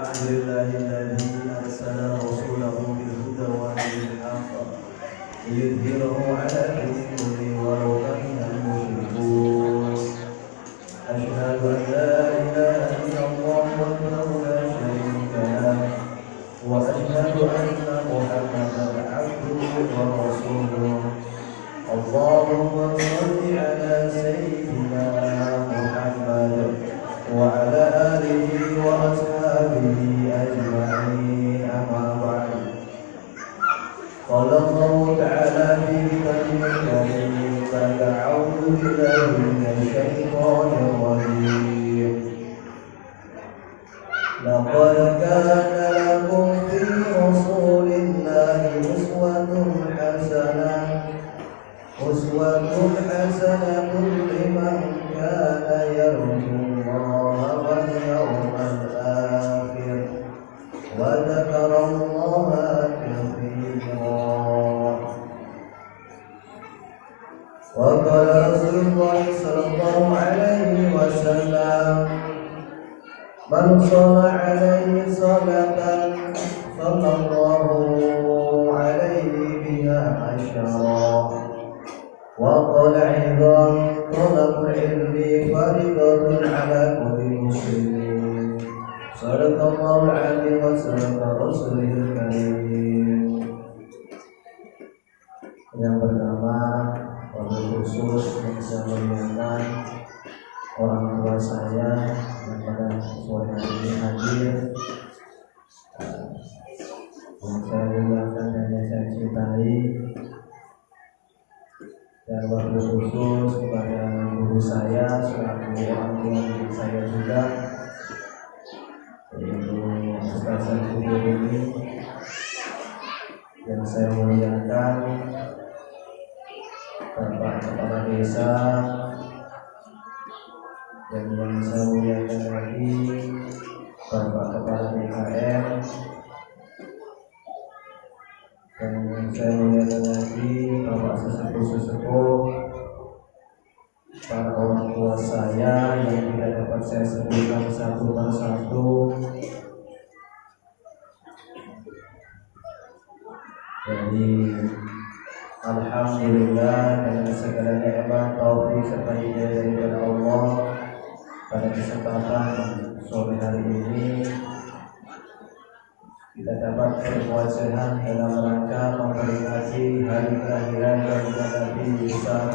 Alhamdulillahilladzi arsala rasulahu bil huda wa dinil haqq liyudhhirahu 'ala dini kulli walau karihal musyrikun. Asyhadu an la ilaha illallah wahdahu la syarika lah wa asyhadu anna Muhammadan 'abduhu wa rasuluh. Allahumma shalli 'ala sayyidina Muhammad wa 'ala alihi wa ashabihi ajma'in. Amma ba'd. Qala Allah ta'ala fi kitabihil karim, ba'da a'udzu billahi minasy syaithanir rajim. Laqad kana lakum fi rasulillahi uswatun hasanatun liman kana yarjullaha wal yawmal akhir wa dzakarallaha katsiran. Wa qala Rasulullah sallallahu alaihi wasallam, man shalla alaihi salatan sallallahu alaihi biha asyara. Wa qala aidan talabul ilmi faridatun ala kulli muslimin. Sadaqallahul azim wa sadaqa rasulul karim. Yang pertama, wabil khusus yang saya muliakan orang tua saya yang pada sore hari ini hadir, yang saya muliakan dan yang saya cintai, dan wabil khusus kepada guru saya selaku orang tua diri saya juga, yaitu Ustaz Syarifudin ini. Yang saya muliakan Bapak Kepala Desa, dan yang saya muliakan lagi Bapak Kepala DKM, dan yang saya muliakan lagi Bapak sesepuh-sesepuh, para orang tua saya yang tidak dapat saya sebutkan satu persatu. Jadi alhamdulillah dengan segala nikmat, taufik serta hidayah daripada Allah, pada kesempatan sore hari ini kita dapat berwajah dalam rangka memperingati hari kelahiran baginda Nabi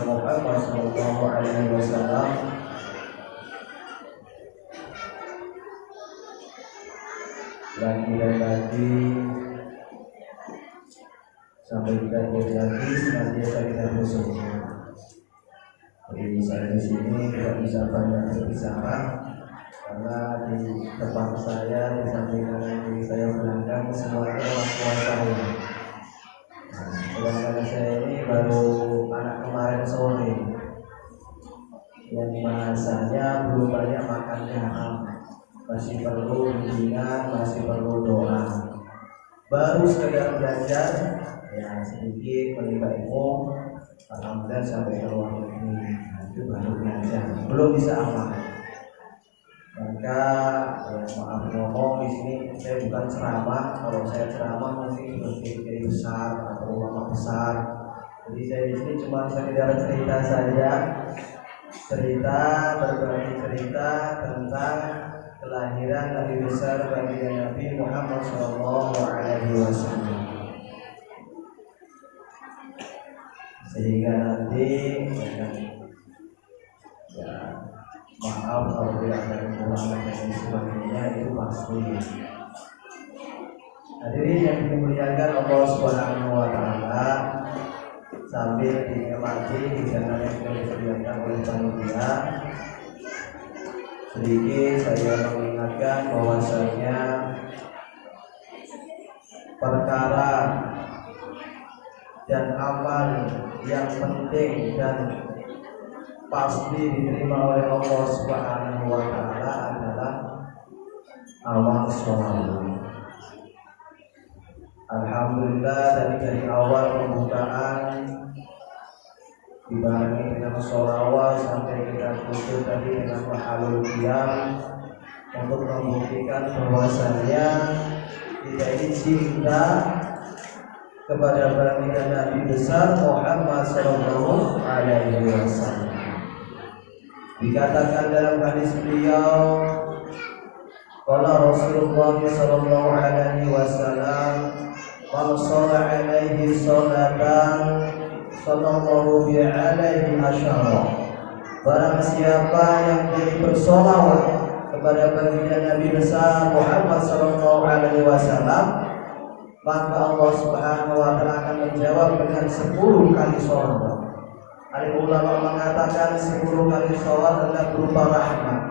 Muhammad sallallahu alaihi wasallam. Lagi dan lagi sampai kita lagi senantiasa kita bersyukur. Jadi saya di sini tidak bisa banyak berbicara karena di depan saya, di samping kanan kiri saya, belakang semuanya orang tua saya. Orang saya ini baru anak kemarin sore, yang bahasanya belum banyak makan garam, masih perlu bimbingan, masih perlu doa. Baru sekedar belajar, ya sedikit menimba ilmu, alhamdulillah sampai ke luar negeri. Itu baru belajar, belum bisa apa. Maka maaf ngomong di sini saya bukan ceramah. Kalau saya ceramah mungkin seperti besar atau ulama besar. Jadi saya di sini cuma sekedar cerita saja, berbagi cerita tentang kelahiran Nabi besar baginda Nabi Muhammad sallallahu alaihi wasallam. Sehingga nanti ya maaf kalau tidak ada kekurangan dan sebagainya, itu pasti. Hadirin yang dimuliakan Allah Subhanahu wa taala, sambil dinikmati hidangan yang sudah disediakan oleh panitia, sedikit saya mengingatkan bahwasanya perkara dan amal yang penting dan pasti diterima oleh Allah Subhanahu wa taala adalah amal sholawat. Alhamdulillah dari awal pembukaan dibarengi dengan sholawat sampai kita tutup tadi dengan mahalul qiyam, untuk membuktikan bahwasanya kita ini cinta kepada baginda Nabi besar Muhammad sallallahu alaihi wasallam. Dikatakan dalam hadis beliau, qala Rasulullah sallallahu alaihi wasallam, man shalla alaihi salatan sallallahu alaihi asyara. Barang siapa yang jadi bersolawat kepada baginda Nabi besar Muhammad sallallahu alaihi wasallam, maka Allah Subhanahu wa taala akan menjawab dengan 10 kali sholawat. Ada ulama mengatakan 10 kali sholawat adalah berupa rahmat.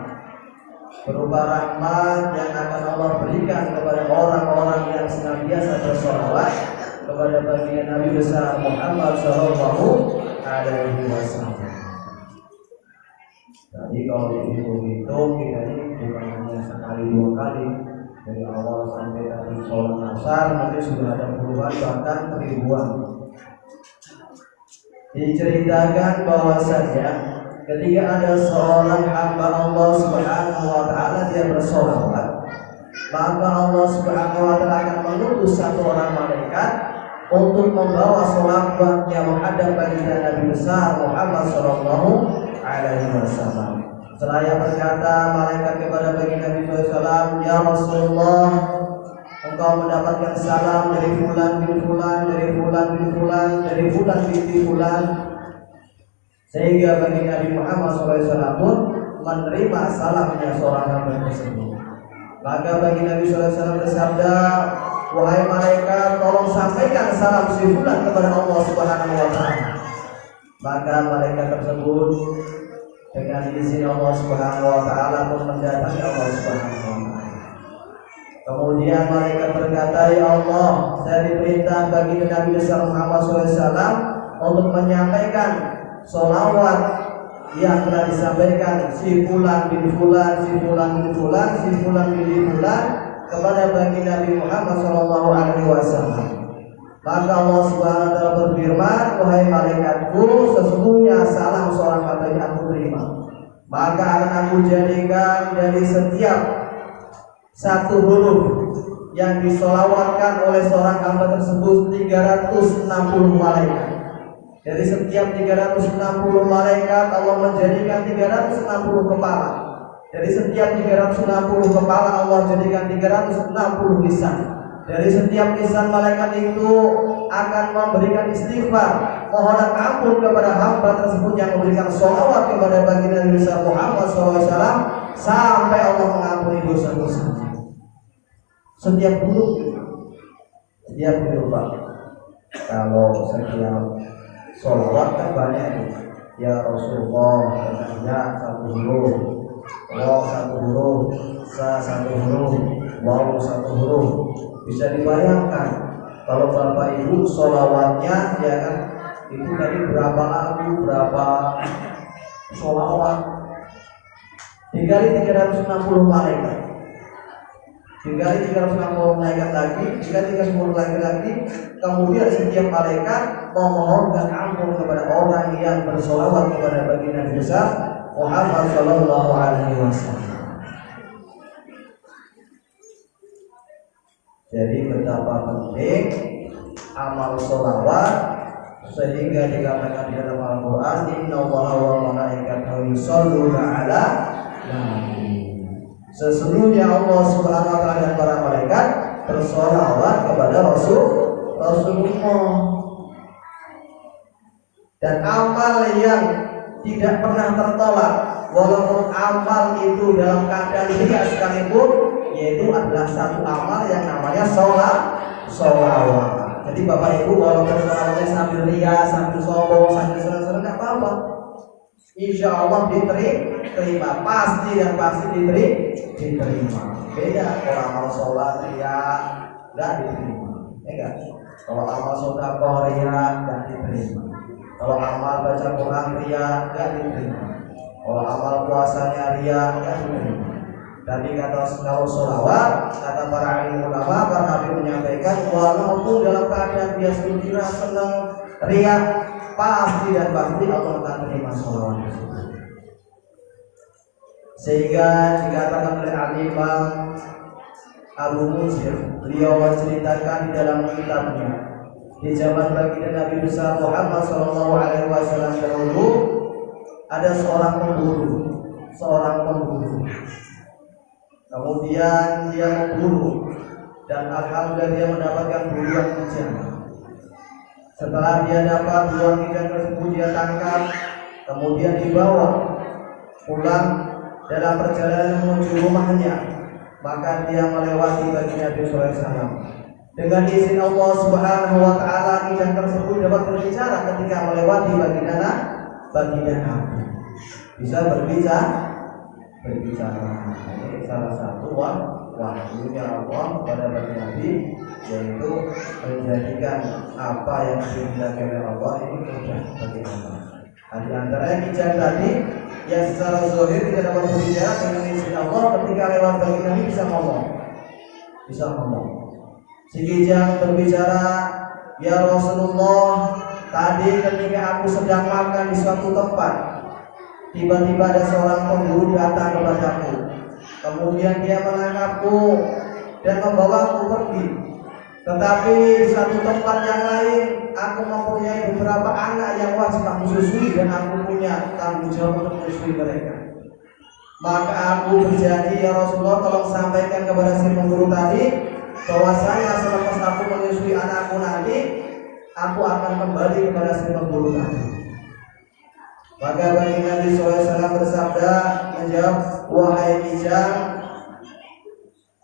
Berupa rahmat yang akan Allah berikan kepada orang-orang yang senantiasa bersholawat kepada baginda Nabi besar Muhammad sallallahu alaihi wasallam. Jadi kalau dihitung kita ini bukan hanya sekali 2 kali. Dari awal sampai tadi sholat asar nanti sudah ada puluhan bahkan ribuan. Diceritakan bahwasanya ketika ada seorang hamba Allah Subhanahu wa taala dia bersolawat, maka Allah Subhanahu wa taala akan mengutus satu orang malaikat untuk membawa sholawatnya menghadap baginda Nabi besar Muhammad sallallahu alaihi wasallam. Seraya berkata malaikat kepada baginda Nabi SAW, ya Rasulullah, engkau mendapatkan salam dari fulan bin fulan, dari fulan bin fulan, dari fulan bin fulan. Sehingga baginda Nabi Muhammad SAW pun menerima salamnya seorang hamba tersebut. Maka baginda Nabi SAW bersabda, wahai malaikat, tolong sampaikan salam si fulan kepada Allah Subhanahu wa taala. Maka malaikat tersebut dengan izin Allah Subhanahu wa taala pun mendatangi Allah Subhanahu wa taala. Kemudian malaikat berkata, ya Allah, saya diperintah bagi Nabi besar Muhammad SAW untuk menyampaikan sholawat yang telah disampaikan si fulan bin fulan, si fulan bin fulan, si fulan bin fulan kepada bagi Nabi Muhammad sallallahu alaihi wasallam. Maka Allah Subhanahu wa taala berfirman, wahai malaikatku, sesungguhnya salam seorang hamba yang aku terima, maka akan aku jadikan dari setiap satu huruf yang disolawatkan oleh seorang hamba tersebut 360 malaikat. Dari setiap 360 malaikat Allah menjadikan 360 kepala. Dari setiap 360 kepala Allah jadikan 360 lisan. Dari setiap lisan malaikat itu akan memberikan istighfar, mohon ampun kepada hamba tersebut yang memberikan sholawat kepada baginda Nabi Muhammad SAW sampai Allah mengampuni dosa-dosanya. Setiap huruf, setiap huruf, Pak. Kalau setiap sholawat kan banyak itu. Ya Rasulullah, ya satu huruf, Allah satu huruf, sa satu huruf, waw satu huruf. Bisa dibayangkan kalau Bapak Ibu sholawatnya ya kan itu tadi berapa lagu, berapa sholawat, dikali 360 malaikat, dikali 360 malaikat lagi, dikali 360 malaikat lagi, kemudian setiap malaikat memohonkan ampun kepada orang yang bersolawat kepada baginda Nabi besar Muhammad sallallahu alaihi wasallam. Jadi betapa penting amal sholawat sehingga dikatakan di dalam Al-Quran, innallaha wa malaikatahu yusholluna 'ala nabi. Sesungguhnya Allah Subhanahu wa taala dan para malaikat bersolawat kepada Rasulullah. Dan amal yang tidak pernah tertolak, walaupun amal itu dalam keadaan riya sekalipun, yaitu adalah satu amal yang namanya sholawat. Jadi Bapak Ibu walaupun sholawatnya sambil riya, sambil sombong, sambil senang-senang, tidak apa-apa. Insya Allah diterima, pasti dan pasti diterima. Beda kalau amal sholat riya nggak diterima, ya enggak? Kalau amal sedekah riya nggak diterima. Kalau amal baca Quran riya nggak diterima. Kalau amal puasanya riya nggak diterima. Tadi kata kalau sholawat, kata para alim ulama, para habib menyampaikan walaupun dalam keadaan dia gembira, senang, riya, pasti dan pasti Allah akan terima sholawat tersebut. Sehingga dikatakan oleh Al-Imam Abu Musir, beliau menceritakan di dalam kitabnya, di zaman baginda Nabi besar Muhammad SAW dahulu ada seorang pemburu. Kemudian dia memburu dan alhamdulillah dia mendapatkan buruan kijang. Setelah dia dapat buruan kijang tersebut, dia tangkap, kemudian dibawa pulang dalam perjalanan menuju rumahnya. Maka dia melewati baginda Nabi SAW. Dengan izin Allah Subhanahu Wa Taala, kijang tersebut dapat berbicara ketika melewati baginda Nabi. Bisa berbicara. Ini salah satu wahyunya Allah kepada baginda Nabi, yaitu menjadikan apa yang dihendaki oleh Allah ini mudah bagi Allah. Di antaranya kijang tadi yang secara zahir tidak dapat berbicara, dengan izin Allah ketika lewat baginda Nabi bisa ngomong. Si kijang berbicara, ya Rasulullah, tadi ketika aku sedang makan di suatu tempat, tiba-tiba ada seorang pemburu datang kepadaku. Kemudian dia menangkapku dan membawaku pergi. Tetapi di satu tempat yang lain, aku mempunyai beberapa anak yang wajib aku susui dan aku punya tanggung jawab untuk menyusui mereka. Maka aku berjanji, ya Rasulullah, tolong sampaikan kepada si pemburu tadi bahwa saya selepas aku menyusui anakku nanti, aku akan kembali kepada si pemburu tadi. Maka baginda Nabi SAW bersabda, menjawab, wahai kijang,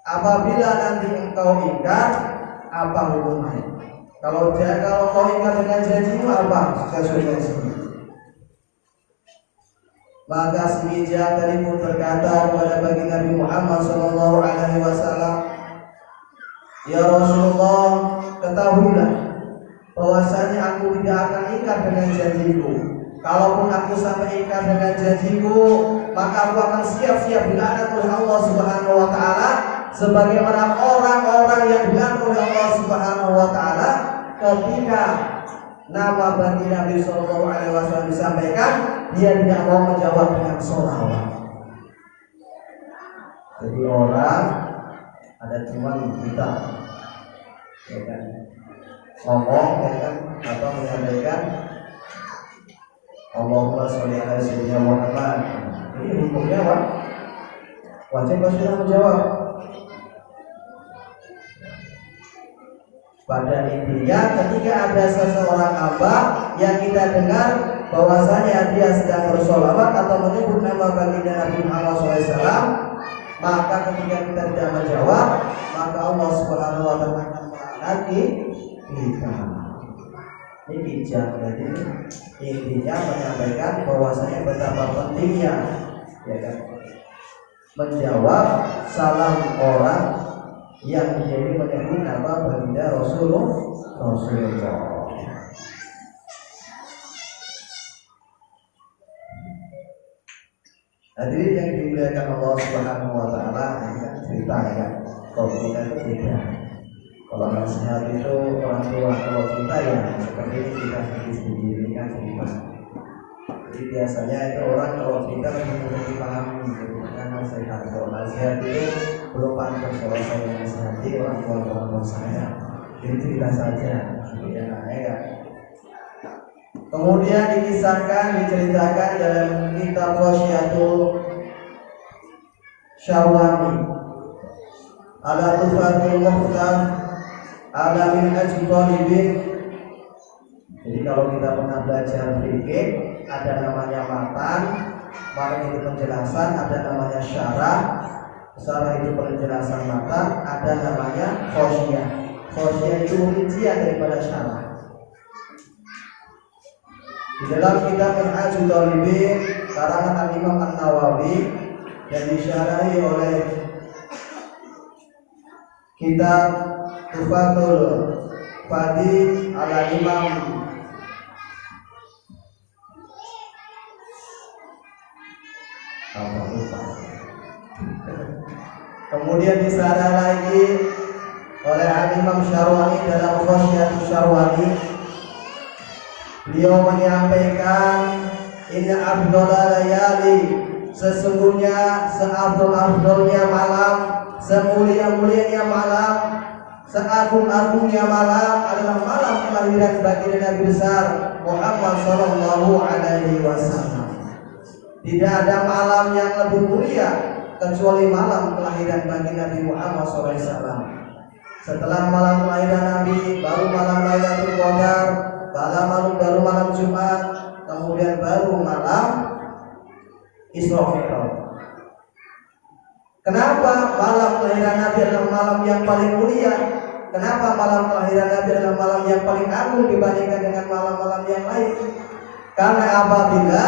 apabila nanti engkau ingkar, apa hukumnya? Kalau kau ingkar dengan janjimu, apa konsekuensinya? Maka si kijang tadi pun berkata kepada baginda Nabi Muhammad SAW, ya Rasulullah, ketahuilah bahwasanya aku tidak akan ingkar dengan janjiku. Kalaupun aku sampai ingkar dengan janjiku, maka aku akan siap-siap dilaknat oleh Allah Subhanahu Wa Taala, sebagaimana orang-orang yang dilaknat oleh Allah Subhanahu Wa Taala ketika nama baginda Nabi SAW disampaikan, dia tidak mau menjawab dengan sholawat. Jadi orang ada cuma kita, ya kan, ngomong, ya kan, atau menyampaikan Allahumma sholli ala sayyidina Muhammad. Ini hukumnya apa? Wajib sudah menjawab. Pada intinya, ketika ada seseorang hamba yang kita dengar bahwasanya dia sedang bersolawat atau menyebut nama baginda Nabi Muhammad SAW, maka ketika kita tidak menjawab, maka Allah Subhanahu Wa Taala akan melaknati kita. Ini kijang, jadi intinya menyampaikan bahwasanya betapa pentingnya, ya kan, menjawab salam orang yang menjadi menyebut nama baginda Rasulullah. Hadirin yang dimuliakan Allah Subhanahu Wa Taala, cerita ya, kalau kita itu beda. Kalau nasihat itu orang tua, kalau kita ya seperti ini kita sendiri kan cerita. Jadi biasanya itu orang kalau cerita lebih mudah dipahami gitu. Kan nasihat, kalau nasihat itu belum pantas kalau saya nasihati orang tua saya. Jadi cerita saja, ya ya. Kemudian diceritakan dalam kitab Wasyiatul Syarwani ala tufatul muhtam ala min ajli talibin. Jadi kalau kita pernah belajar fikih, ada namanya matan, maka itu penjelasan, ada namanya syarah. Syarah itu penjelasan matan, ada namanya khosyah. Khosyah itu rincian daripada syarah. Di dalam kitab Minhajul Talibin karangan Imam An-Nawawi dan disyarahi oleh kitab Tufatul Fadi ala Imam kemudian disyarah lagi oleh Imam Syarwani dalam Khosyatul Syarwani. Beliau menyampaikan inna afdhala layali sesungguhnya seafdol-afdolnya malam, semulia-mulianya malam, seagung-agungnya malam adalah malam kelahiran baginda Nabi besar Muhammad sallallahu alaihi wasallam. Tidak ada malam yang lebih mulia kecuali malam kelahiran baginda Nabi Muhammad sallallahu alaihi wasallam. Setelah malam kelahiran Nabi, baru malam Lailatul Qadar, baru malam Jumat, kemudian baru malam Isra Mi'raj. Kenapa malam kelahiran Nabi adalah malam yang paling mulia? Kenapa malam kelahiran Nabi adalah malam yang paling agung dibandingkan dengan malam-malam yang lain? Karena apabila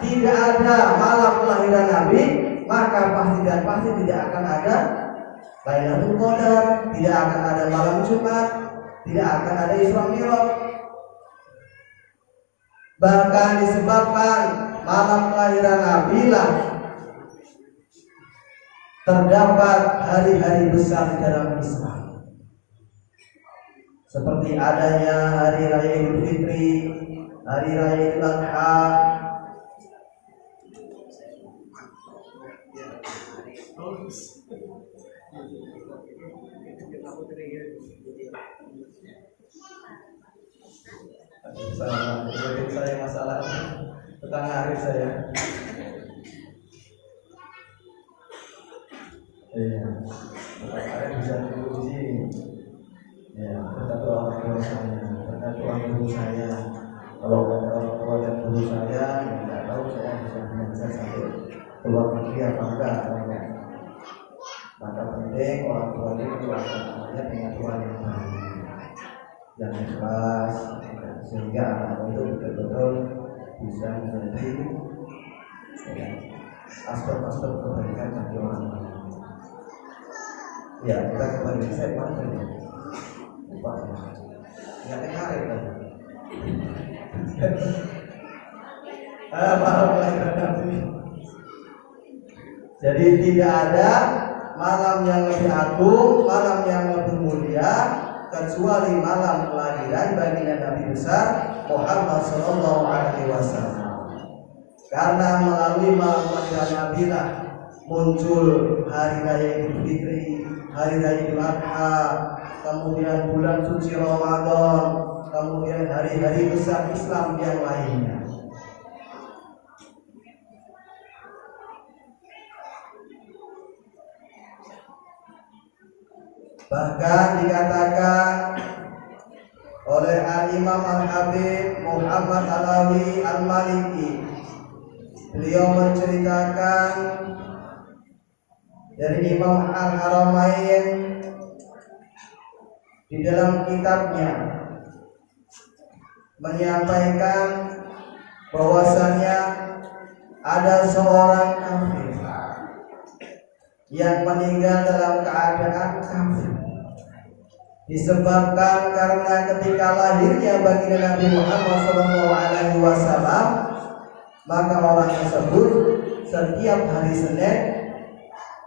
tidak ada malam kelahiran Nabi, maka pasti tidak akan ada Lailatul Qadar, tidak akan ada malam Jumat, tidak akan ada Isra Mi'raj. Bahkan disebabkan malam kelahiran Nabi lah terdapat hari-hari besar di dalam Islam. Seperti adanya hari raya Idul Fitri, hari raya Idul Adha, saya masalah tentang hari saya. Iya, ada bisa diuji. Ya, berkata orang tua saya, berkata orang guru saya. Kalau ada orang tua dan guru saya, tidak tahu saya bisa belajar sampai keluar negeri apa enggak. Maka penting orang tua itu mendoakan anaknya dengan Tuhan yang baik, yang ikhlas, sehingga anak itu betul-betul bisa menjadi aspek-aspek kebaikan bagi orang lain. Ya, kita kembali ke saya mana tadi? Lupa ya. Nggak tertarik tadi. Malam kelahiran Nabi. Jadi tidak ada malam yang lebih agung, malam yang lebih mulia kecuali malam kelahiran baginda Nabi besar Muhammad sallallahu alaihi wasallam. Karena melalui malam kelahiran Nabi lah muncul hari raya Idul Fitri, hari raya Idul Adha, kemudian bulan suci Ramadan, kemudian hari-hari besar Islam yang lainnya. Bahkan dikatakan oleh Al-Imam Al-Habib Muhammad Alawi Al-Maliki, beliau menceritakan dari Imam Al-Haramain di dalam kitabnya menyampaikan bahwasannya ada seorang kafir yang meninggal dalam keadaan kafir disebabkan karena ketika lahirnya baginda Nabi Muhammad SAW, maka orang tersebut setiap hari Senin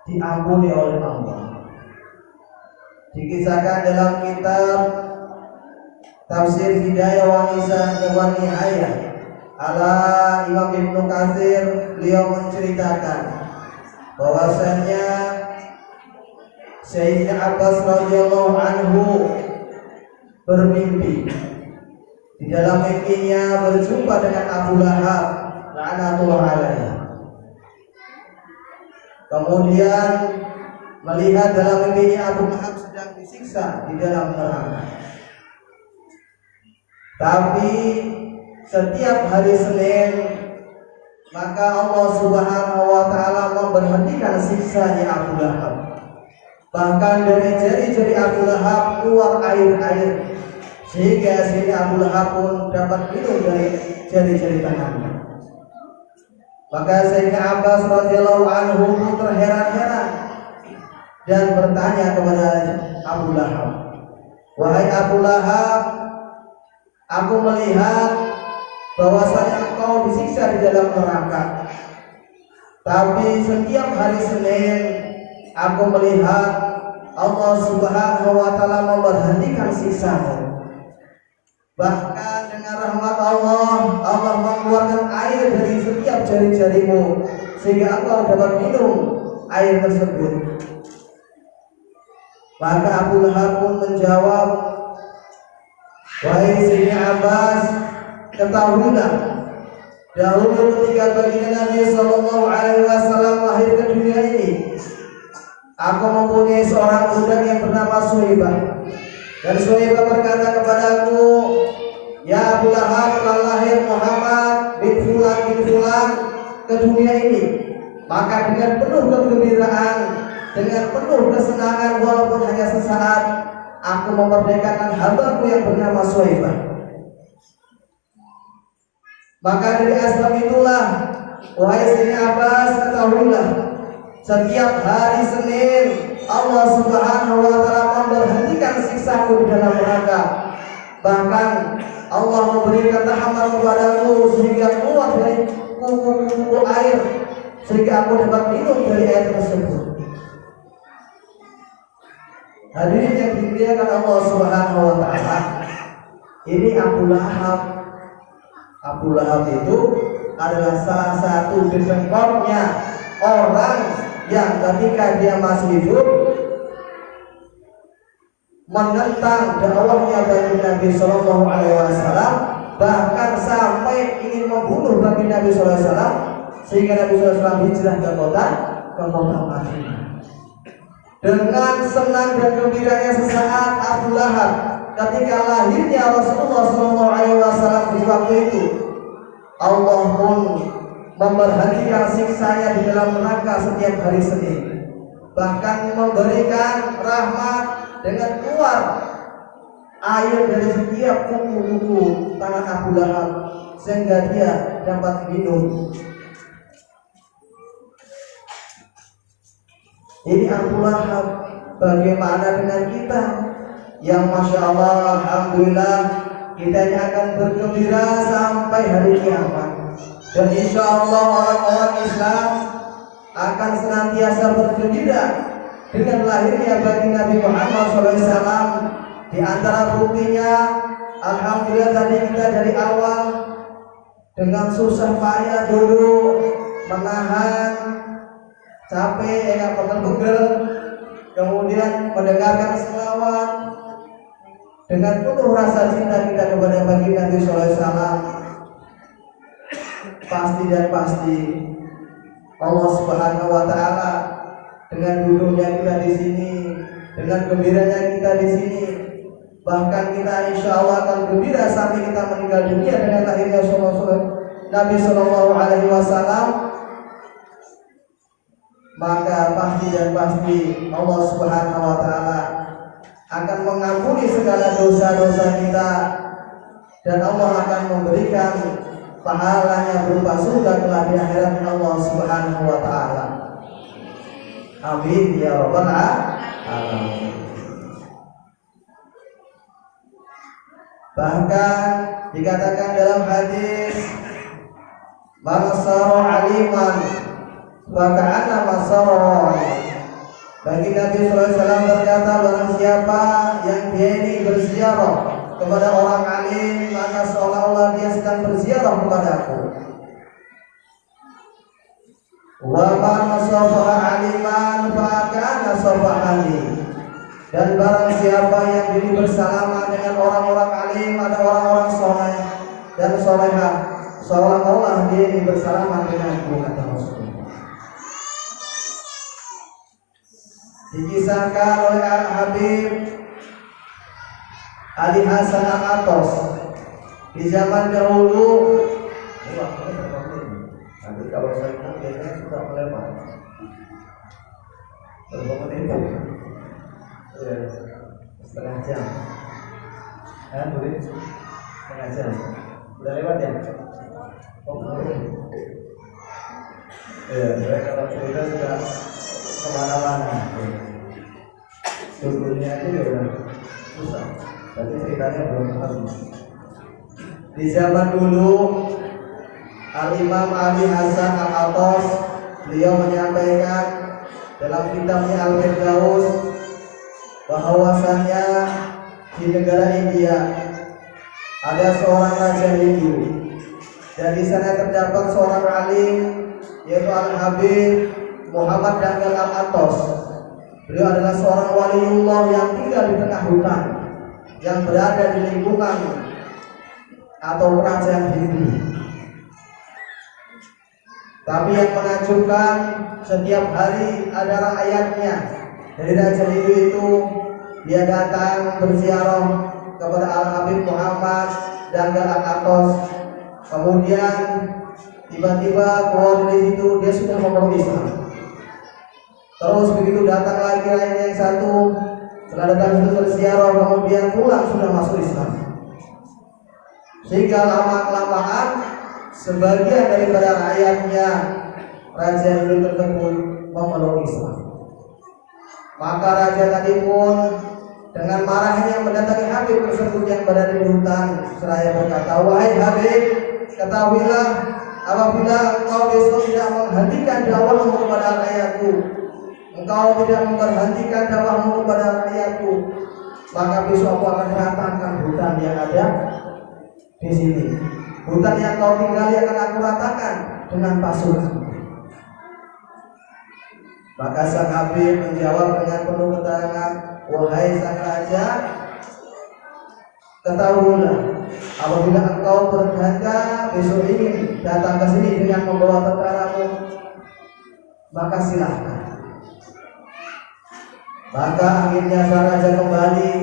diampuni oleh Allah. Dikisahkan dalam kitab Tafsir Hidayah wa Nihayah ala Imam Ibnu Katsir, beliau menceritakan bahwasanya Sayyidina Abbas radhiyallahu anhu bermimpi. Di dalam mimpinya berjumpa dengan Abu Lahab laknatullah alaihi. Kemudian melihat dalam mimpinya Abu Lahab sedang disiksa di dalam neraka. Tapi setiap hari Senin maka Allah Subhanahu wa taala memberhentikan siksanya Abu Lahab. Bahkan dari jari-jari Abu Lahab keluar air-air sehingga Abu Lahab pun dapat minum dari jari-jari tangannya. Maka Sayyidina Abbas radhiyallahu anhu terheran-heran dan bertanya kepada Abu Lahab, "Wahai Abu Lahab, aku melihat bahwasanya engkau disiksa di dalam neraka. Tapi setiap hari Senin aku melihat Allah Subhanahu wa taala memberhentikan siksamu. Bahkan dengan rahmat Allah, Allah mengeluarkan air dari setiap jari-jarimu sehingga engkau dapat minum air tersebut. Maka Abu Lahab pun menjawab, wahai Sayyidina Abbas, ketahuilah dahulu ketika baginda Nabi Sallallahu Alaihi Wasallam lahir ke dunia ini, aku mempunyai seorang budak yang bernama Suhaibah. Dan Suhaibah berkata kepadaku, ya Abu Lahab, telah lahir Muhammad bin Fulan ke dunia ini. Maka dengan penuh kegembiraan, dengan penuh kesenangan walaupun hanya sesaat, aku memerdekakan hambaku yang bernama Suhaibah. Maka dari asbab itulah, wahai Sayyidina Abbas, ketahuilah, setiap hari Senin Allah Subhanahu wa Ta'ala memberhentikan siksaku di dalam neraka. Bahkan Allah memberikan rahmat kepadaku sehingga keluar dari kuku-kuku air, sehingga aku dapat minum dari air tersebut. Hadirin yang dimuliakan Allah Subhanahu wa Ta'ala, ini Abu Lahab. Abu Lahab itu adalah salah satu dedengkotnya orang yang ketika dia masih hidup menentang dakwahnya bagi Nabi Sallallahu Alaihi Wasallam, bahkan sampai ingin membunuh bagi Nabi Sallallahu Alaihi Wasallam, sehingga Nabi Sallallahu Alaihi Wasallam hijrah ke kota Madinah. Dengan senang dan gembiranya sesaat Abu Lahab ketika lahirnya Rasulullah Sallallahu Alaihi Wasallam di waktu itu, Allah pun memberhentikan siksanya di dalam neraka setiap hari Senin, bahkan memberikan rahmat dengan keluar air dari setiap kuku-kuku tangan Abu Lahab sehingga dia dapat minum. Ini Abu Lahab. Bagaimana dengan kita yang Masya Allah, Alhamdulillah, kita akan bergembira sampai hari kiamat. Dan insya Allah orang-orang Islam akan senantiasa bergembira dengan lahirnya bagi Nabi Muhammad SAW. Di antara buktinya, alhamdulillah tadi kita dari awal dengan susah payah dulu menahan capek, enggak pegel-pegel, kemudian mendengarkan selawat dengan penuh rasa cinta kita kepada baginda Nabi SAW. Pasti dan pasti Allah Subhanahu wa Ta'ala dengan duduknya kita di sini, dengan gembiranya kita di sini, bahkan kita insya Allah akan gembira sampai kita meninggal dunia dengan lahirnya Nabi Sallallahu Alaihi Wasallam. Maka pasti dan pasti Allah Subhanahu wa Ta'ala akan mengampuni segala dosa-dosa kita, dan Allah akan memberikan pahalanya berupa surga kelak di akhirat Allah Subhanahu wa Ta'ala. Amin ya rabbal alamin. Bahkan dikatakan dalam hadis, man sara aliman wa ka'anna masara. Bagi Nabi SAW berkata, barang siapa yang dia ini berziarah kepada orang alim, maka seolah-olah dia sedang berziarah kepadaku. Wa man safaha aliman fa kana safahani. Dan barang siapa yang diri bersalaman dengan orang-orang alim, ada orang-orang soleh dan solehah, seolah-olah dia ini bersalaman denganku, kata Rasulullah. Dikisahkan oleh Al-Habib Ali Hasan Al-Atos di zaman dahulu. Nanti kalau saya biasanya sudah melewat berapa menit? Setengah jam. Boleh? Setengah jam. Udah lewat ya? Oh, belum. Saya kalau cerita sudah kemana-mana. Dulunya itu ya udah susah. Tapi ceritanya belum habis. Di zaman dulu, Al-Imam Ali Hasan Al-Atos, beliau menyampaikan dalam kitabnya Al-Firdaus bahwasannya di negara India ada seorang raja Hindu, dan di sana terdapat seorang alim yaitu Al-Habib Muhammad Danggal Al-Atos. Beliau adalah seorang waliullah yang tinggal di tengah hutan, yang berada di lingkungan atau kerajaan Hindu. Tapi yang menakjubkan, setiap hari ada rakyatnya dari raja Hindu itu, dia datang berziarah kepada Al-Habib Muhammad Danggal Al-Atos. Kemudian tiba-tiba keluar dari situ, dia sudah memeluk Islam. Terus begitu datang lagi lainnya yang satu, setelah datang itu berziarah, kemudian pulang sudah masuk Islam. Sehingga lama-kelamaan sebagian daripada rakyatnya raja Hindu tersebut memeluk Islam. Maka raja tadi pun dengan marahnya mendatangi Habib tersebut yang berada di hutan, seraya berkata, "Wahai Habib, ketahuilah apabila engkau besok tidak menghentikan dakwahmu kepada rakyatku, engkau tidak memberhentikan dakwahmu kepada rakyatku, maka besok aku akan ratakan hutan yang ada di sini. Hutan yang kau tinggali akan aku ratakan dengan pasukan." Maka sang Habib menjawab dengan penuh keterangan, "Wahai sang raja, ketahuilah apabila engkau berkehendak besok ingin datang ke sini dengan membawa tentaramu, maka silahkan." Maka akhirnya sang raja kembali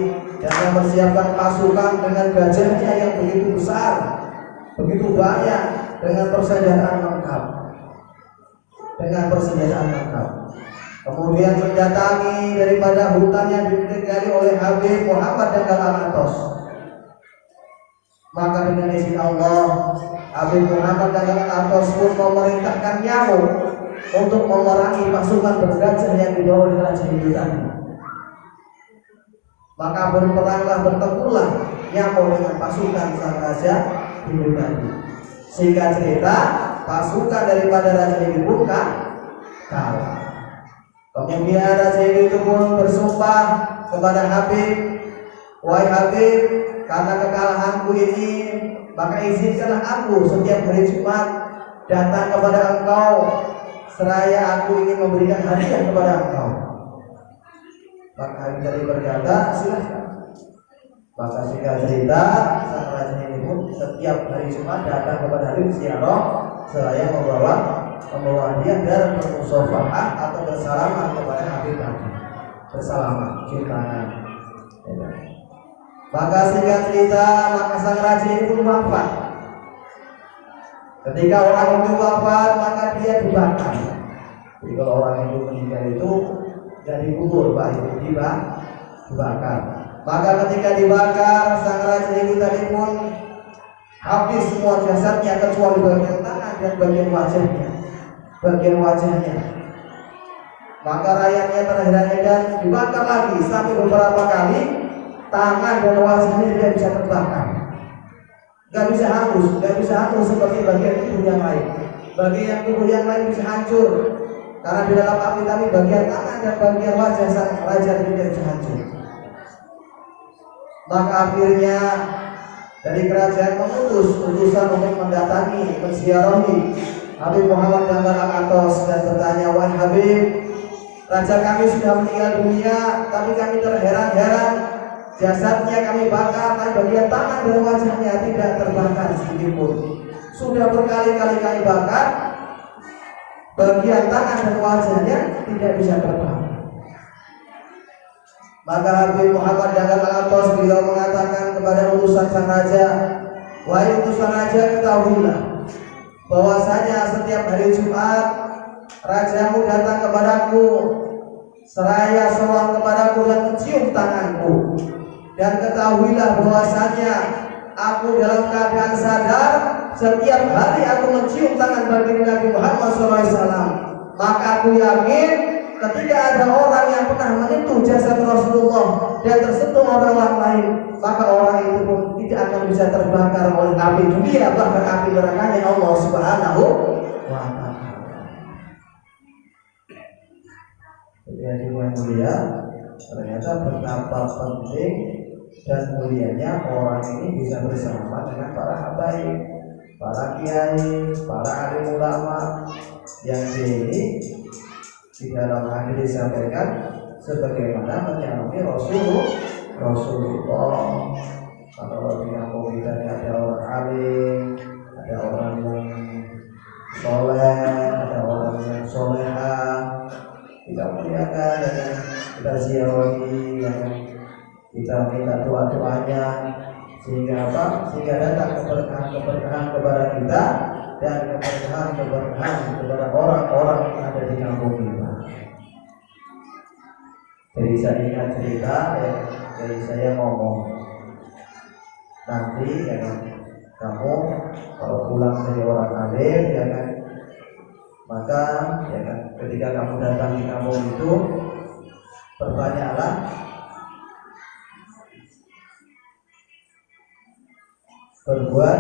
dan mempersiapkan pasukan dengan gajahnya yang begitu besar, begitu banyak, dengan persenjataan lengkap. Kemudian mendatangi daripada hutan yang ditinggali oleh Habib Muhammad Danggal Al-Atos. Maka dengan izin Allah, Habib Muhammad Danggal Al-Atos pun memerintahkan nyamuk untuk memerangi pasukan bergajah yang dibawa oleh Raja Hindu tadi. Maka bertempurlah nyamuk dengan pasukan sang Raja Hindu tadi. Sehingga cerita, pasukan daripada Raja Hindu pun kalah. Kemudian Raja Hindu itu pun bersumpah kepada Habib, "Wahai Habib, karena kekalahanku ini, maka izinkanlah aku setiap hari Jumat datang kepada engkau, seraya aku ingin memberikan hadiah kepada engkau." Maka Habib tadi berkata, "Silahkan." Maka singkat cerita, sang Raja Hindu pun setiap hari Jumat datang kepada Habib ziarah, seraya membawa hadiah dan bermusafahah atau bersalaman kepada Habib tadi, bersalaman, cium tangan. Maka singkat cerita, maka sang raja ini pun wafat. Ketika orang itu wafat, maka dia dibakar. Jadi kalau orang itu meninggal itu tidak dikubur, Pak, itu dibakar. Maka ketika dibakar, sang raja itu tadi pun habis semua jasadnya kecuali bagian tangan dan bagian wajahnya. Maka rakyatnya terheran-heran, dibakar lagi sampai beberapa kali, tangan dan wajahnya tidak bisa terbakar, nggak bisa hangus seperti bagian tubuh yang lain. Bagian tubuh yang lain bisa hancur karena di dalam api, tapi bagian tangan dan bagian wajah sang raja tidak bisa hancur. Maka akhirnya dari kerajaan mengutus utusan untuk mendatangi, menziarahi Habib Muhammad Danggal Al-Atos dan bertanya, "Wahai Habib, raja kami sudah meninggal dunia, tapi kami terheran-heran, jasadnya kami bakar, tapi bagian tangan dan wajahnya tidak terbakar sedikitpun. Sudah berkali-kali kami bakar, bagian tangan dan wajahnya tidak bisa terbakar." Maka Habib Muhammad Danggal Al-Atos beliau mengatakan kepada utusan sang raja, "Wahai utusan raja, ketahuilah bahwasanya setiap hari Jumat rajamu datang kepadaku, seraya sowan kepadaku dan mencium tanganku. Dan ketahuilah bahwasanya aku dalam keadaan sadar setiap hari aku mencium tangan baginda Nabi Muhammad SAW. Maka aku yakin ketika ada orang yang pernah menyentuh jasad Rasulullah dan tersentuh orang lain, maka orang itu pun tidak akan bisa terbakar oleh api dunia, bahkan api nerakanya Allah Subhanahu wa Ta'ala." Jadi yang mulia, ternyata betapa penting dan mulianya orang ini bisa bersama dengan para habaib, para kiai, para alim ulama, Yang ini di dalam hadis disampaikan sebagaimana menyalami Rasulullah. Kalau di kampung kita ada orang alim, ada orang yang soleh, ada orang yang soleha, kita muliakan dan kita ziarahi, kita minta doa-doanya, sehingga apa? Sehingga datang keberkahan kepada kita dan keberkahan kepada orang-orang yang ada di kampung kita. Jadi saya ingat cerita dari saya ngomong, nanti ya kan, kamu kalau pulang dari orang alim ya kan, maka ya kan, ketika kamu datang di kampung itu bertanyalah berbuat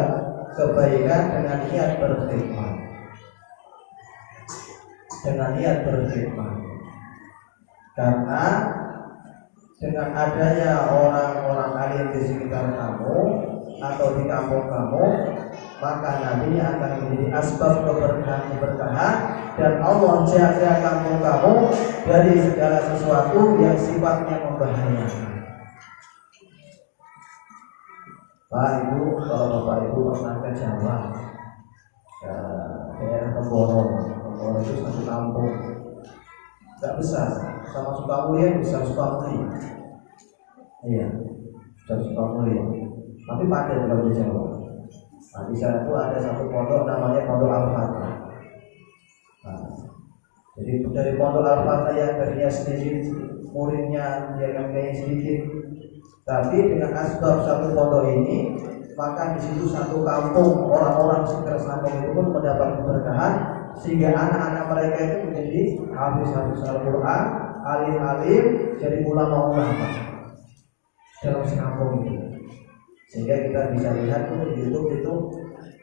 kebaikan dengan niat berkhidmat, karena dengan adanya orang-orang alim di sekitar kamu atau di kampung kamu, maka nantinya akan menjadi asbab keberkahan dan Allah jaga kampung kamu dari segala sesuatu yang sifatnya membahayakan. Pak Ibu, kalau Bapak Ibu pernah ke Jawa, ke daerah Temboro itu satu kampung, tidak besar, sama Sukamulya besar Sukamulya, iya, besar Sukamulya, tapi padat kalau di Jawa. Nah, di sana itu ada satu pondok namanya Pondok Al-Fatah. Nah, jadi dari Pondok Al-Fatah yang tadinya sedikit muridnya dia kayaknya sedikit, tapi dengan asbab satu pondok ini, maka di situ satu kampung orang-orang sekitar kampung itu pun mendapat keberkahan, sehingga anak-anak mereka itu menjadi hafiz-hafiz Al-Quran, alim-alim, jadi ulama-ulama dalam sekampung itu. Sehingga kita bisa lihat tuh di YouTube itu,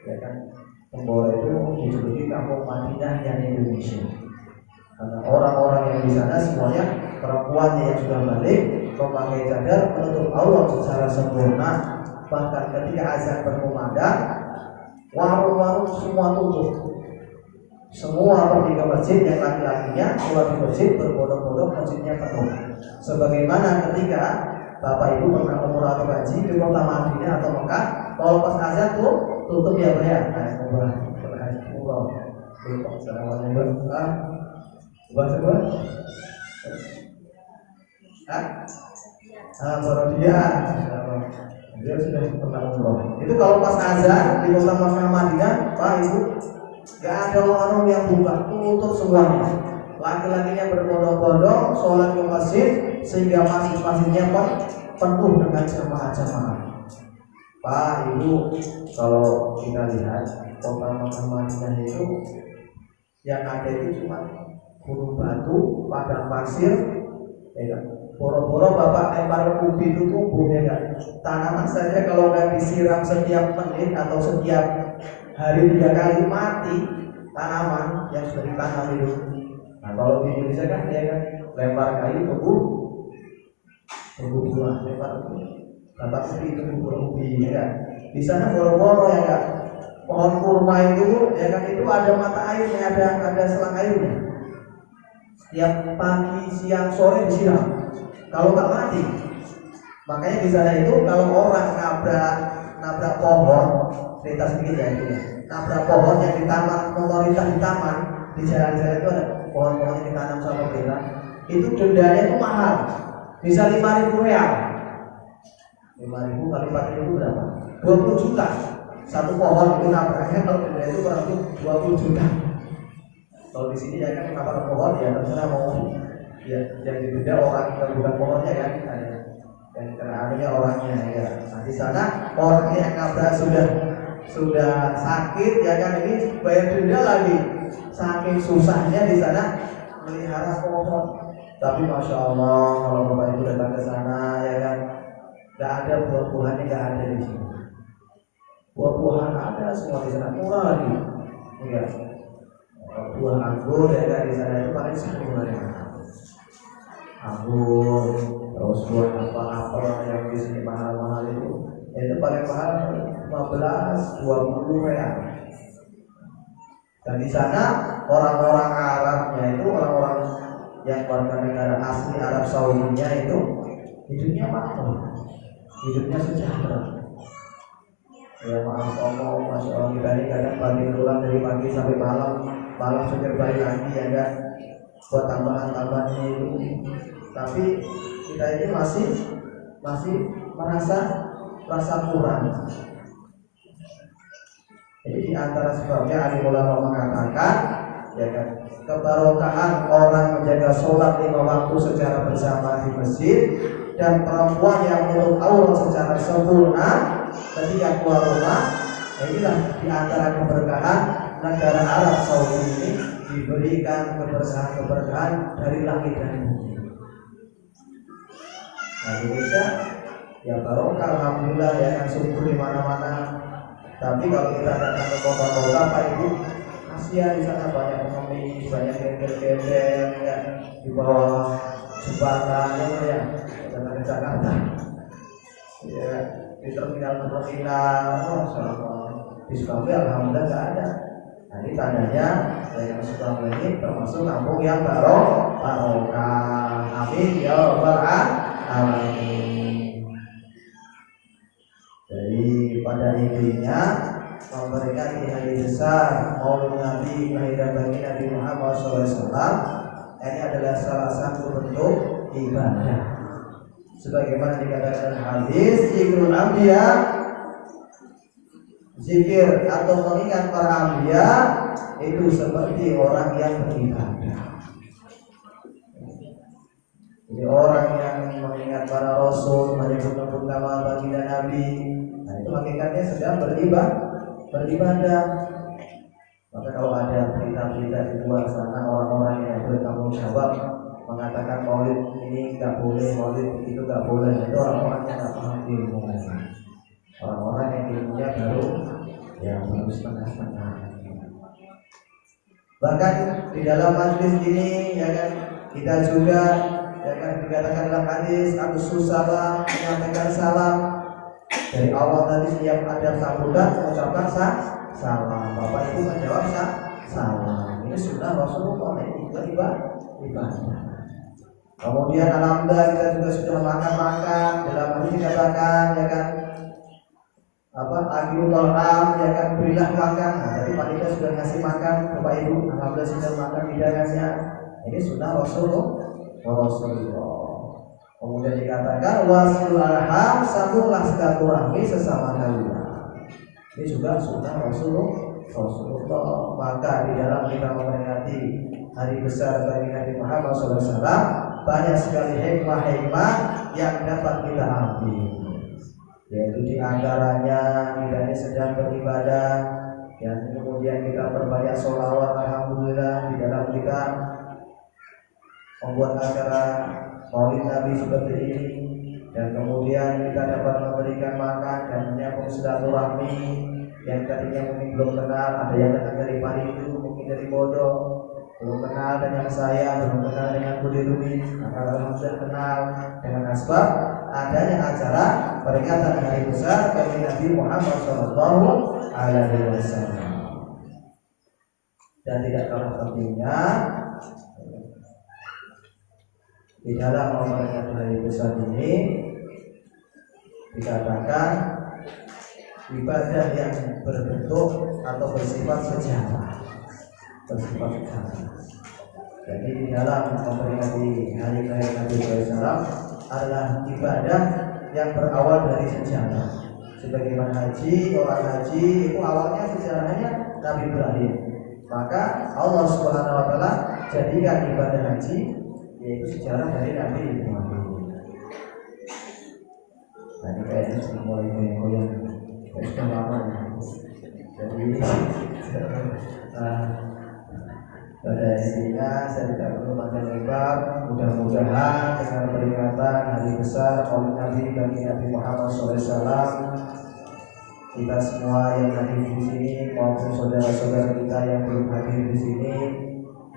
ya kan, Temboro itu dijuluki kampung Madinah yang Indonesia. Karena orang-orang yang di sana semuanya perempuannya yang sudah balik memakai cadar menutup aurat secara sempurna. Bahkan ketika azan berkumandang, warung-warung semua tutup. Semua pergi ke masjid, yang laki-lakinya keluar di masjid berbondong-bondong, masjidnya penuh. Sebagaimana ketika Bapak Ibu pernah umrah atau haji di kota Madinah atau Mekah, kalau pas azan tuh tutup ya Pak ya. Dia sudah pernah umrah. Itu kalau pas azan di kota Mekah Madinah, Pak Ibu, gak ada warung yang buka, tutup semuanya. Laki-lakinya berbondong-bondong sholat ke masjid, sehingga masjid-masjidnya penuh dengan jamaah-jamaah. Pak Ibu, kalau kita lihat kota Mekah Madinah itu yang ada itu cuma gunung batu, padang pasir, ya kan? Boro-boro Bapak lempar ubi itu tumbuh, ya kan? Tanaman saja kalau nggak disiram setiap menit atau setiap hari 3 kali mati tanaman yang sudah ditanam itu. Nah kalau di Indonesia kan dia kan lempar kayu tumbuh buah, lempar kata ubi itu tumbuh ubi, ya kan? Di sana boro-boro ya kan, pohon kurma itu ya kan, itu ada mata airnya, ada selang airnya. Setiap pagi, siang, sore disiram. Kalau nggak mati, makanya di sana itu kalau orang nabrak pohon, cerita sedikit ya itu ya, nabrak pohon yang di taman, pemerintah di taman, di jalan-jalan itu ada pohon-pohon yang ditanam sama pemerintah, itu dendanya itu mahal, bisa 5.000 real. 5.000 kali 4.000 berapa? 20 juta. Satu pohon itu nabraknya, kalau denda itu kurang lebih 20 juta. Kalau di sini ya kan nabrak pohon ya terserah mau ya, yang didenda orang yang bukan pohonnya kan, yang kena anunya orangnya ya. Nah di sana orangnya yang nabrak sudah sakit ya kan, ini bayar denda lagi. Saking susahnya di sana melihara pohon. Tapi masya Allah kalau Bapak Ibu datang ke sana ya kan, nggak ada buah-buahannya, nggak ada di sini. Buah-buahan ada semua di sana, murah lagi. Ya. Buah anggur ya kan di sana itu paling 10 ribu. Anggur, terus buah apa-apa yang di sini mahal-mahal itu paling mahal 15-20 real. Dan di sana orang-orang Arabnya itu orang-orang yang warga negara asli Arab Saudinya itu hidupnya makmur, hidupnya sejahtera. Ya maaf omong, masya Allah kita ini kadang pagi pulang dari pagi sampai malam, malam sampai balik lagi ya kan, buat tambahan-tambahannya itu. Tapi kita ini masih merasa kurang. Jadi di antara sebabnya alim ulama mengatakan, ya kan, kebarokahan orang menjaga sholat 5 waktu secara bersama di masjid dan perempuan yang menutup aurat secara sempurna ketika keluar rumah. Inilah di antara keberkahan negara Arab Saudi ini, diberikan keberkahan dari langit dan bumi. Nah, Indonesia ya barokah alhamdulillah ya kan, subur di mana-mana. Tapi kalau kita datang ke kota-kota Pak Ibu, kasihan di sana banyak pengemis, banyak gembel-gembel ya di bawah jembatan ya, datang ke Jakarta. Ya, di terminal, di Sukabumi alhamdulillah nggak ada. Nah, ini tandanya yang Sukabumi ini termasuk kampung yang barokah. Amin ya rabbal alamin. Jadi pada intinya memberikan hari besar Maulid Nabi kelahiran bagi Nabi Muhammad SAW ini adalah salah satu bentuk ibadah. Sebagaimana dikatakan hadis, zikrul anbiya, zikir atau mengingat para anbiya itu seperti orang yang beribadah. Jadi orang yang mengingat para rasul, menyebut nama baginda Nabi, nah itu hakikatnya sedang beribadah. Maka kalau ada berita-berita di luar sana orang-orang yang bertanggung jawab mengatakan maulid ini nggak boleh, maulid itu nggak boleh, itu orang-orang yang nggak paham ilmu. Orang-orang yang ilmunya baru setengah-setengah. Bahkan di dalam majlis ini ya kan, kita juga ya kan dikatakan dalam hadis Abu Salam menyampaikan salam. Dari awal tadi setiap ada sambutan mengucapkan salam. Bapak Ibu menjawab salam. Ini sunnah Rasulullah, ini ibadah. Kemudian alhamdulillah kita juga sudah makan. Dalam hadis dikatakan ya kan, Akhirul Am ya kan, berilah makan. Nah, tadi panitia sudah ngasih makan Bapak Ibu, alhamdulillah sudah makan hidangannya. Ini sunnah Rasulullah. Kemudian dikatakan wasilul arham, sambunglah silaturahmi sesama kalian. Ini juga sunnah Rasulullah. Maka di dalam kita memperingati hari besar bagi Nabi Muhammad SAW banyak sekali hikmah-hikmah yang dapat kita ambil. Yaitu di antaranya kita ini sedang beribadah, dan kemudian kita berbanyak sholawat alhamdulillah di dalam kita membuat acara Maulid Nabi seperti ini, dan kemudian kita dapat memberikan makan dan menyambung silaturahmi yang tadinya mungkin belum kenal, ada yang datang dari Paridu, mungkin dari Bodoh, belum kenal dengan saya, belum kenal dengan Budi Rumi, maka alhamdulillah kenal dengan asbab adanya acara peringatan hari besar bagi Nabi Muhammad SAW. Dan tidak kalah pentingnya di dalam memperingati hari besar ini dikatakan ibadah yang berbentuk atau bersifat sejarah. Jadi di dalam memperingati hari kelahiran Nabi SAW adalah ibadah yang berawal dari sejarah. Sebagaimana haji, orang haji itu awalnya sejarahnya Nabi Ibrahim. Maka Allah Subhanahu wa taala jadikan ibadah haji yaitu sejarah dari Nabi Ibrahim. Nah, ini kayaknya sudah mulai goyang. Sudah lama ya. Jadi pada intinya saya tidak perlu panjang lebar. Mudah-mudahan dengan peringatan hari besar Maulid Nabi bagi Nabi Muhammad SAW, kita semua yang hadir di sini maupun saudara-saudara kita yang belum hadir di sini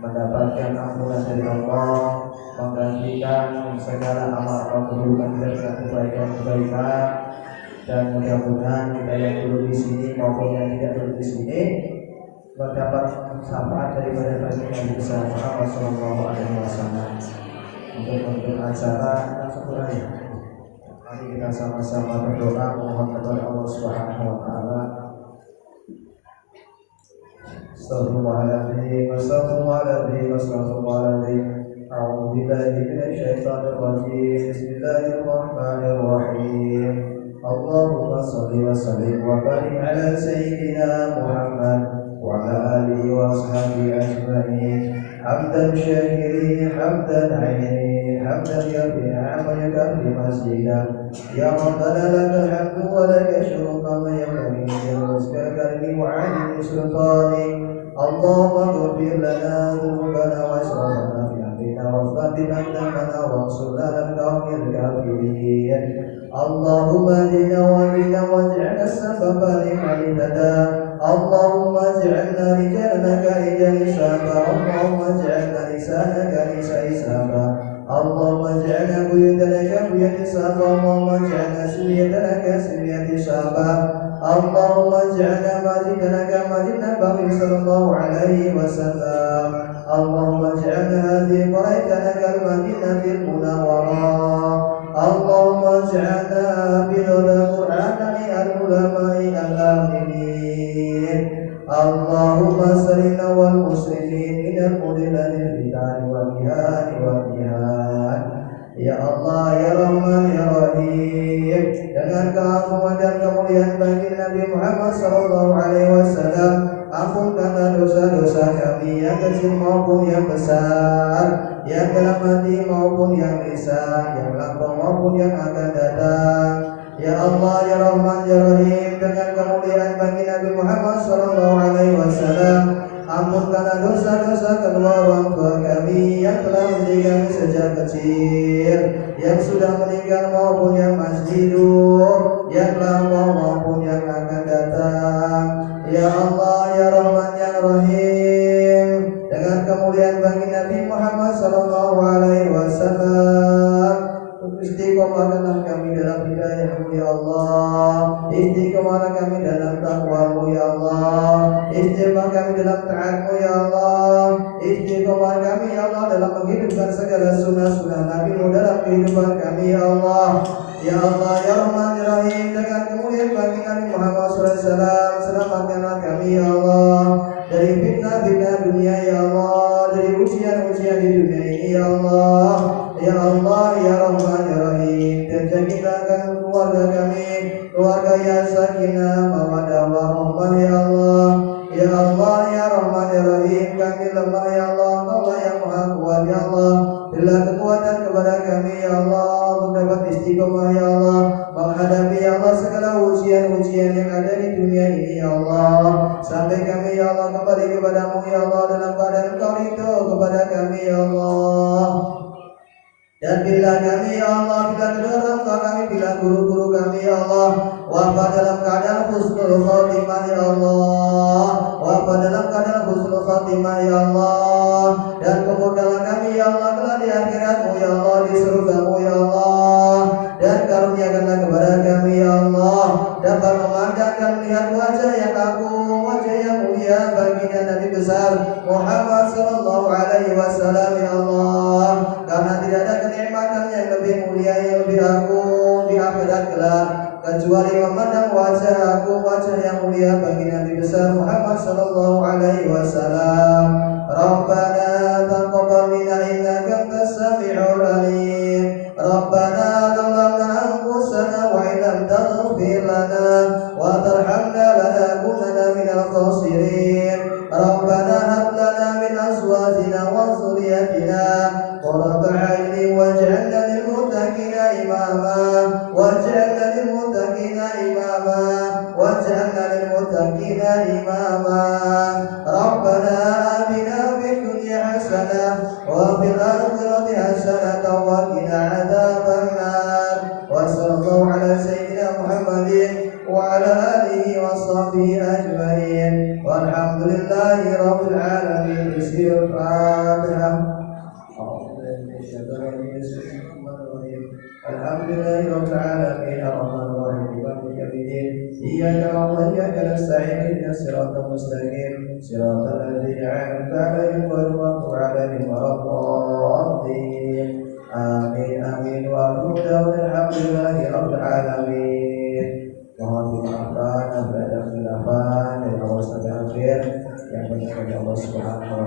mendapatkan ampunan dari Allah, menggantikan segala amal keburukan dan kebaikan-kebaikan, dan mudah-mudahan kita yang dulu di sini maupun yang tidak dulu di sini mendapat syafaat daripada Nabi Muhammad Sallallahu Alaihi Wasallam. Untuk acara syukuran, mari kita sama-sama berdoa memohon kepada Allah Subhanahu Wa Taala. Astagfirullahaladzim, astagfirullahaladzim, astagfirullahaladzim. A'udzu billahi minasy syaithanir rajim. Bismillahirrahmanirrahim. Allahumma shalli wa sallim wa barik ala sayyidina Muhammad wa ala alihi wa ashabihi ajma'in. Hamdan syakirin, hamdan ainin, hamdan yabi'a wa yakfi masjidah. Ya Rabbana lakal hamdu wa lakal syukru kama yanbaghi li wajhika karimi wa 'azimi sultanik. Allahumma ighfir lana dhunubana wa israfana fi amrina wa thabbit aqdamana wa ansurna 'alal qawmil kafirin. Allahumma hdina wa bina waj'alna sababan liman ihtada. Allahumma ij'alna rijalan karijali sahaba. Allahumma ij'alna lisanaka lisani sahaba. Allahumma ij'alna buyutana kabuyati sahaba. Allahumma ij'alna suryatana kasuryati sahaba. Allahumma ij'alna masjidana kamasjid Nabi sallallahu alaihi wasallam. Allahumma ij'alna hadhihi qaryatana kalmadinatil munawwarah. Allahumma ij'alna bidal Qur'ani al-ulama'i al-aminin. Allahumma salina wal muslimin minal mudillil bid'ah wal jihad wal jihad. Ya Allah, ya Rahman, ya Rahim, dengan keagungan dan kemuliaan bagi Nabi Muhammad sallallahu alaihi wasallam, ampunkanlah dosa-dosa kami yang kecil maupun yang besar, yang dalam hati maupun yang lisan, yang lampau maupun yang akan datang. Ya Allah, ya Rahman, ya Rahim, dengan kemuliaan bagi Nabi Muhammad sallallahu alaihi wasallam, ampunkanlah dosa-dosa kedua orang tua kami yang telah mendidik kami sejak kecil, yang sudah meninggal maupun yang masih hidup, yang lama maupun yang akan datang. Ya Allah, ya Rahman, ya Rahim, dengan kemuliaan bagi Nabi Muhammad sallallahu alaihi wasallam, istiqomahkanlah kami dalam hidayah-Mu ya Allah. Istiqomahkanlah kami dalam takwa-Mu ya Allah. Istiqomah kami dalam taat-Mu ya Allah. Istiqomah kami ya Allah dalam menghidupkan segala sunnah-sunnah Nabi-Mu dalam kehidupan kami ya Allah. Ya Allah, ya Rahman, ya Rahim, dengan kemuliaan bagi Nabi Muhammad SAW, selamatkanlah kami ya Allah dari fitnah-fitnah dunia ya Allah, dari ujian-ujian di dunia ini ya Allah. Ya Allah, ya Rahman, ya Rahim, dan jadikan keluarga kami keluarga yang sakinah, mawaddah, warahmah ya Allah. Ya Allah, ya Rahman, ya Rahim, kami lemah ya Allah, Engkau yang Maha Kuat ya Allah. Berilah kekuatan kepada kami ya Allah untuk dapat istiqomah ya Allah, menghadapi ya Allah segala ujian-ujian yang ada di dunia ini ya Allah, sampai kami ya Allah kembali kepada-Mu ya Allah dalam keadaan Engkau ridho kepada kami ya Allah. Dan bila kami ya Allah, bila kedua orang tua kami, bila guru-guru kami ya Allah wafat dalam keadaan husnul khotimah ya Allah, wafat dalam keadaan husnul khotimah ya Allah, dan kemudahan kami ya Allah telah di akhirat-Mu ya Allah, di surga-Mu ya Allah, dan karuniakanlah kepada kami ya Allah dapat memandang dan melihat wajah yang agung, wajah yang mulia baginda Nabi besar Muhammad sallallahu alaihi wasallam ya Allah, karena tidak ada kenikmatan yang lebih mulia, yang lebih agung di akhirat kelak kecuali memandang wajah agung, wajah yang mulia bagi Nabi besar Muhammad sallallahu alaihi wasallam. Rabbana taqabbal minna innaka antas samiul alim. Rabbana zalamna anfusana wa illam taghfir lana wa tarhamna lanakunanna minal khasirin. Rabbana hab lana min azwajina wa dhurriyyatina qurrata a'yunin waj'alna lil muttaqina imama waj'alna lil muttaqina imama waj'alna lil muttaqina imama. Rabbana atina fid dunya hasanah wa fil akhirati hasanah wa qina adzabannar. Wa sallallahu ala sayyidina Muhammadin wa ala alihi wa sahbihi ajma'in. Walhamdulillahi rabbil alamin. Bismillahirrahmanirrahim. Alhamdulillahi rabbil alamin. Ar-rahmanir rahim. Iyyaka na'budu wa iyyaka nasta'in ihdinas siratal mustaqim siratal ladzina an'amta 'alaihim ghairil maghdubi 'alaihim waladdallin. Amin amin wa alhamdulillahi rabbil alamin. Mohon dimaafkan apabila ada khilafan dan Allah sampai akhir yang benar dari Allah Subhanahu wa